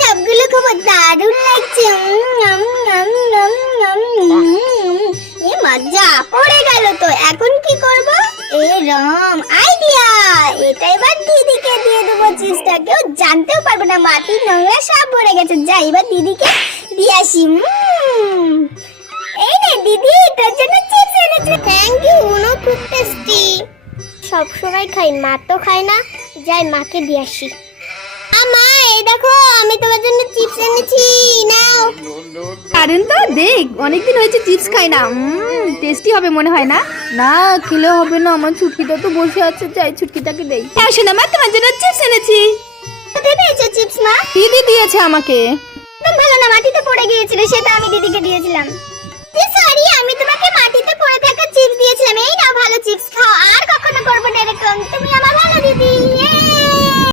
সবগুলো খুব দারুণ লাগছে। এ মজা পড়ে গেল তো, এখন কি করব? এ রাম, আইডিয়া! এটা এবার দিদিকে দিয়ে দেবো চিপসটা, কেউ জানতেও পারবে না, মাটি নোংরা সব ভরে গেছে। যাই এবার দিদিকে দিয়ে আসি। এই নে দিদি, তোর জন্য চিপস এনেছি। থ্যাংক ইউ, উনো খুব টেস্টি। সব সময় খাই, মা তো খায় না। যাই মাকে দিয়ে আসি। মা, এই দেখো আমি তোমার জন্য চিপস এনেছি, নাও। কারণ তো দেখ, অনেকদিন হয়েছে চিপস খাই না। টেস্টি হবে মনে হয় না? না খেলে হবে না, আমার ছুটকিটা তো বসে আছে, যাই ছুটকিটাকে দেই। আসো না মা, তোমার জন্য চিপস এনেছি। কোথায় পেয়েছো চিপস মা? দিদি দিয়েছে আমাকে। একদম ভালো না, মাটিতে পড়ে গিয়েছিল, সেটা আমি দিদিকে দিয়েছিলাম। সরি, আমি তোমাকে মাটিতে পড়ে থাকা চিপস দিয়েছিলাম। এই নাও ভালো চিপস, খাও। আর কখনো করবো না এরকম। তুমি আমার ভালো দিদি।